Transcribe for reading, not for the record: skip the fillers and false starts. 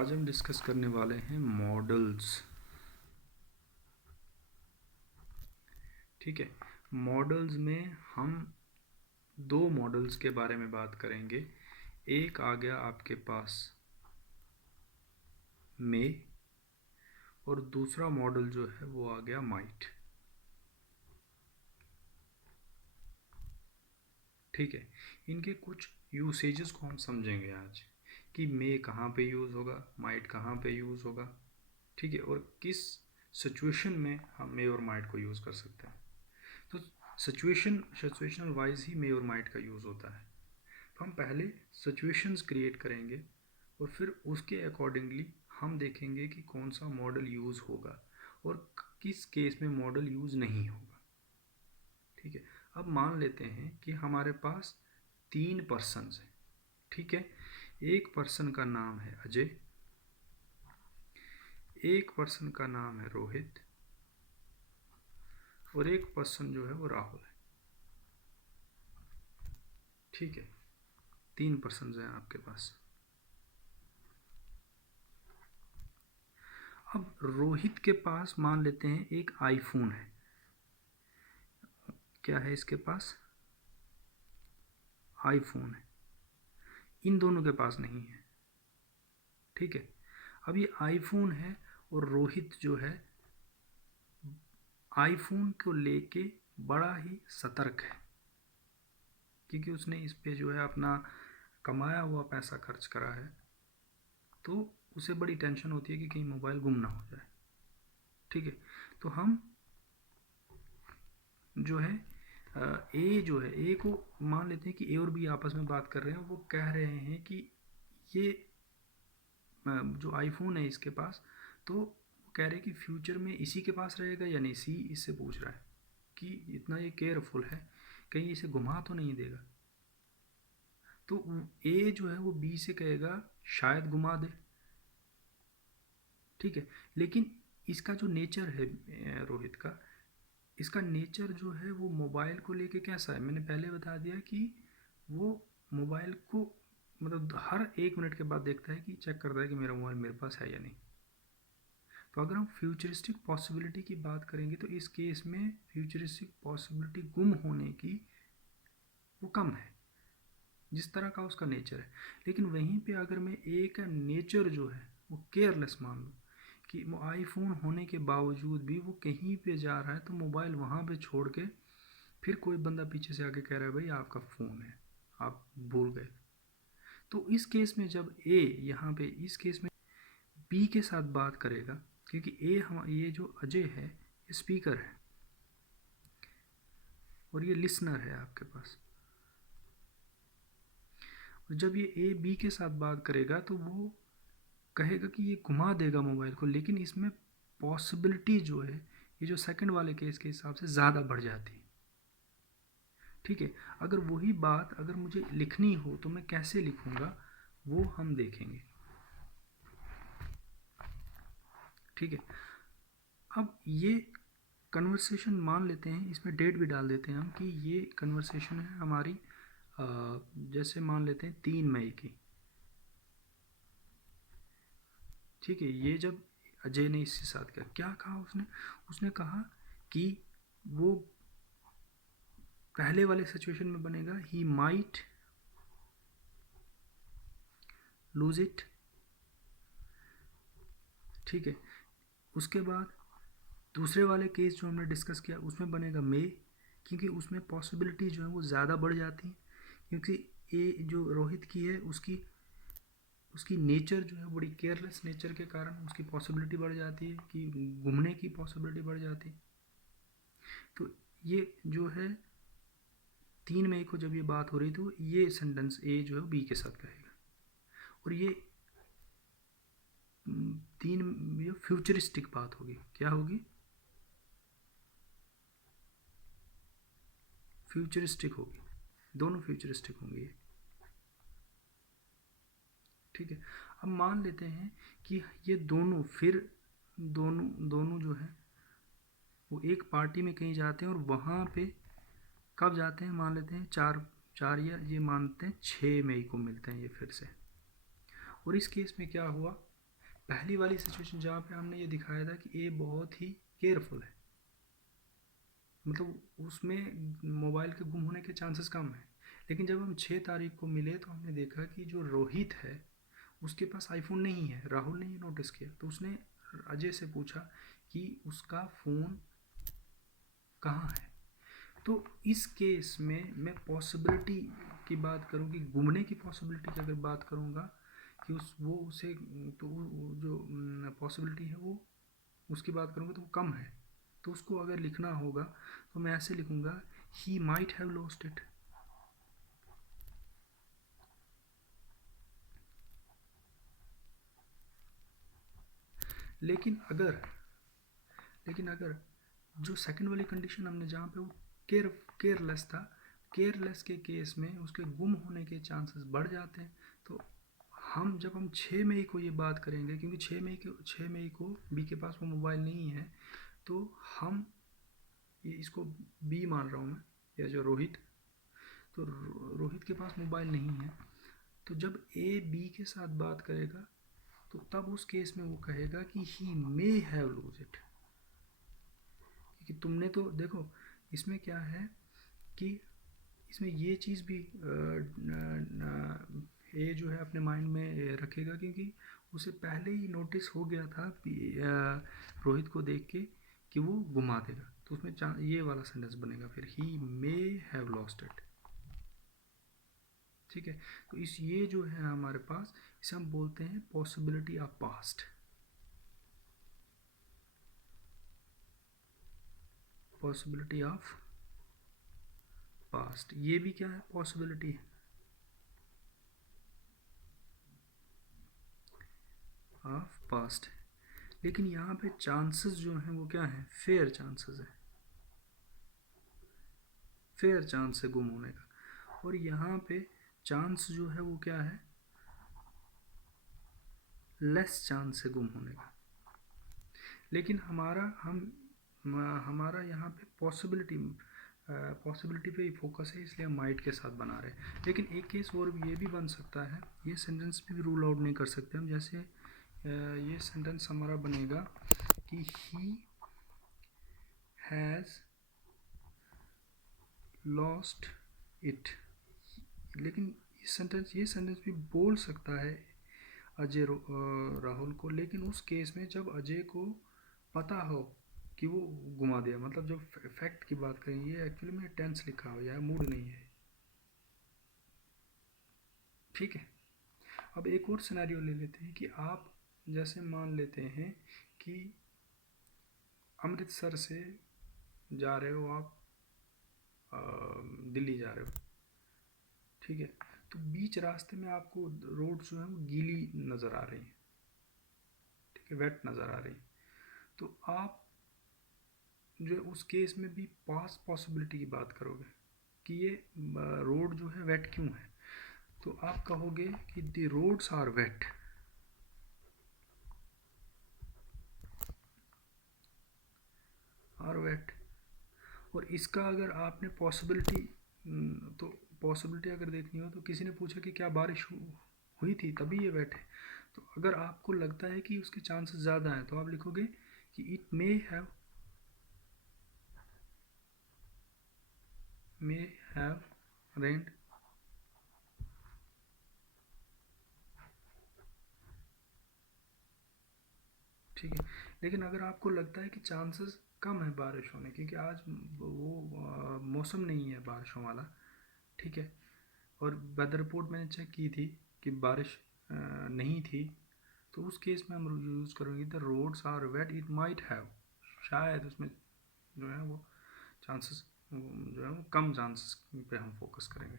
आज हम डिस्कस करने वाले हैं मॉडल्स। ठीक है, मॉडल्स में हम दो मॉडल्स के बारे में बात करेंगे। एक आ गया आपके पास मे और दूसरा मॉडल जो है वो आ गया माइट। ठीक है, इनके कुछ यूसेजेस को हम समझेंगे आज कि मे कहाँ पे यूज़ होगा, माइट कहाँ पे यूज़ होगा। ठीक है, और किस सिचुएशन में हम मे और माइट को यूज़ कर सकते हैं। तो सिचुएशनल वाइज ही मे और माइट का यूज़ होता है। तो हम पहले सिचुएशंस क्रिएट करेंगे और फिर उसके अकॉर्डिंगली हम देखेंगे कि कौन सा मॉडल यूज़ होगा और किस केस में मॉडल यूज़ नहीं होगा। ठीक है, अब मान लेते हैं कि हमारे पास 3 पर्सन्स हैं। ठीक है, एक पर्सन का नाम है अजय, एक पर्सन का नाम है रोहित और एक पर्सन जो है वो राहुल है। ठीक है, 3 पर्सन हैं आपके पास। अब रोहित के पास मान लेते हैं एक आईफोन है। क्या है इसके पास? आईफोन है। इन दोनों के पास नहीं है। ठीक है, अब ये आईफोन है और रोहित जो है आईफोन को लेके बड़ा ही सतर्क है, क्योंकि उसने इस पे जो है अपना कमाया हुआ पैसा खर्च करा है। तो उसे बड़ी टेंशन होती है कि कहीं मोबाइल गुम ना हो जाए। ठीक है, तो हम जो है ए जो है ए को मान लेते हैं कि ए और बी आपस में बात कर रहे हैं। वो कह रहे हैं कि ये जो आईफोन है इसके पास, तो वो कह रहे हैं कि फ्यूचर में इसी के पास रहेगा या नहीं। सी इससे पूछ रहा है कि इतना ये केयरफुल है, कहीं इसे घुमा तो नहीं देगा। तो ए जो है वो बी से कहेगा शायद घुमा दे। ठीक है, लेकिन इसका जो नेचर है रोहित का, इसका नेचर जो है वो मोबाइल को लेके कैसा है, मैंने पहले बता दिया कि वो मोबाइल को मतलब हर 1 मिनट के बाद देखता है कि चेक करता है कि मेरा मोबाइल मेरे पास है या नहीं। तो अगर हम फ्यूचरिस्टिक पॉसिबिलिटी की बात करेंगे तो इस केस में फ्यूचरिस्टिक पॉसिबिलिटी गुम होने की वो कम है, जिस तरह का उसका नेचर है। लेकिन वहीं पे अगर मैं ए का नेचर जो है वो केयरलेस मान लूँ कि वो आईफोन होने के बावजूद भी वो कहीं पे जा रहा है तो मोबाइल वहाँ पे छोड़ के फिर कोई बंदा पीछे से आके कह रहा है भाई आपका फ़ोन है, आप भूल गए। तो इस केस में जब ए यहाँ पे इस केस में बी के साथ बात करेगा, क्योंकि ये जो अजय है ये स्पीकर है और ये लिसनर है आपके पास। और जब ये ए बी के साथ बात करेगा तो वो कहेगा कि ये घुमा देगा मोबाइल को, लेकिन इसमें पॉसिबिलिटी जो है ये जो सेकंड वाले केस के हिसाब से ज़्यादा बढ़ जाती है। ठीक है, अगर वही बात अगर मुझे लिखनी हो तो मैं कैसे लिखूँगा वो हम देखेंगे। ठीक है, अब ये कन्वर्सेशन मान लेते हैं, इसमें डेट भी डाल देते हैं हम कि ये कन्वर्सेशन है हमारी जैसे मान लेते हैं 3 मई की। ठीक है, ये जब अजय ने इसके साथ क्या कहा उसने उसने कहा कि वो पहले वाले सिचुएशन में बनेगा ही माइट लूज इट। ठीक है, उसके बाद दूसरे वाले केस जो हमने डिस्कस किया उसमें बनेगा मे, क्योंकि उसमें पॉसिबिलिटी जो है वो ज़्यादा बढ़ जाती है, क्योंकि ए जो रोहित की है उसकी उसकी नेचर जो है बड़ी केयरलेस नेचर के कारण उसकी पॉसिबिलिटी बढ़ जाती है कि घूमने की पॉसिबिलिटी बढ़ जाती है। तो ये जो है 3 मई को जब ये बात हो रही तो ये सेंटेंस ए जो है बी के साथ कहेगा। और ये 3 फ्यूचरिस्टिक बात होगी। क्या होगी? फ्यूचरिस्टिक होगी, दोनों फ्यूचरिस्टिक होंगे ये। ठीक है, अब मान लेते हैं कि ये दोनों फिर दोनों दोनों जो है वो एक पार्टी में कहीं जाते हैं और वहाँ पे कब जाते हैं, मान लेते हैं 4 या ये मानते हैं 6 मई को मिलते हैं ये फिर से। और इस केस में क्या हुआ पहली वाली सिचुएशन जहाँ पे हमने ये दिखाया था कि ए बहुत ही केयरफुल है, मतलब उसमें मोबाइल के गुम होने के चांसेस कम है। लेकिन जब हम 6 तारीख को मिले तो हमने देखा कि जो रोहित है उसके पास आईफोन नहीं है। राहुल ने ये नोटिस किया, तो उसने अजय से पूछा कि उसका फ़ोन कहाँ है। तो इस केस में मैं पॉसिबिलिटी की बात करूँ कि घूमने की पॉसिबिलिटी की अगर बात करूँगा कि उसे तो जो पॉसिबिलिटी है वो उसकी बात करूँगा तो वो कम है। तो उसको अगर लिखना होगा तो मैं ऐसे लिखूँगा, he might have lost it. लेकिन अगर लेकिन अगर जो सेकंड वाली कंडीशन हमने जहाँ पे वो केयरलेस था, केयरलेस के केस में उसके गुम होने के चांसेस बढ़ जाते हैं। तो जब हम 6 मई को ये बात करेंगे, क्योंकि 6 मई को बी के पास वो मोबाइल नहीं है, तो हम ये इसको बी मान रहा हूँ मैं, या जो रोहित, तो रोहित के पास मोबाइल नहीं है। तो जब ए बी के साथ बात करेगा तो तब उस केस में वो कहेगा कि ही मे हैव लूज इट। क्योंकि तुमने तो देखो इसमें क्या है कि इसमें ये चीज़ भी ये जो है अपने माइंड में रखेगा, क्योंकि उसे पहले ही नोटिस हो गया था रोहित को देख के कि वो घुमा देगा। तो उसमें ये वाला सेंटेंस बनेगा फिर, ही मे हैव लॉस्ट इट। ठीक है, तो ये जो है हमारे पास, इसे हम बोलते हैं possibility of past. Possibility of past, ये भी क्या है, पॉसिबिलिटी ऑफ पास्ट। लेकिन यहाँ पे चांसेस जो हैं वो क्या है, फेयर चांसेस है, फेयर चांस है गुम होने का। और यहाँ पे चांस जो है वो क्या है, लेस चांस है गुम होने का। लेकिन हमारा यहाँ पे पॉसिबिलिटी पे ही फोकस है, इसलिए हम माइट के साथ बना रहे हैं। लेकिन एक केस और ये भी बन सकता है, ये सेंटेंस भी रूल आउट नहीं कर सकते हम। जैसे ये सेंटेंस हमारा बनेगा कि ही हैज़ लॉस्ट इट। लेकिन ये सेंटेंस भी बोल सकता है अजय राहुल को, लेकिन उस केस में जब अजय को पता हो कि वो घुमा दिया, मतलब जब फैक्ट की बात करें, ये एक्चुअली में टेंस लिखा हो, यह मूड नहीं है। ठीक है, अब एक और सिनेरियो ले लेते हैं कि आप जैसे मान लेते हैं कि अमृतसर से जा रहे हो आप दिल्ली जा रहे हो। ठीक है, तो बीच रास्ते में आपको रोड जो है वो गीली नज़र आ रही है, ठीक है, वेट नज़र आ रही है। तो आप जो है उस केस में भी पास पॉसिबिलिटी की बात करोगे कि ये रोड जो है वेट क्यों है। तो आप कहोगे कि the roads are wet, are wet. और इसका अगर आपने पॉसिबिलिटी, तो पॉसिबिलिटी अगर देखनी हो तो किसी ने पूछा कि क्या बारिश हुई थी तभी ये वेट है। तो अगर आपको लगता है कि उसके चांसेस ज़्यादा हैं तो आप लिखोगे कि इट मे हैव रेन्ड। ठीक है, लेकिन अगर आपको लगता है कि चांसेस कम है बारिश होने, क्योंकि आज वो मौसम नहीं है बारिशों वाला, ठीक है, और वेदर रिपोर्ट मैंने चेक की थी कि बारिश नहीं थी, तो उस केस में हम यूज़ करेंगे the roads are wet it might have. शायद उसमें जो है वो चांसेस जो है वो कम चांसेस पे हम फोकस करेंगे।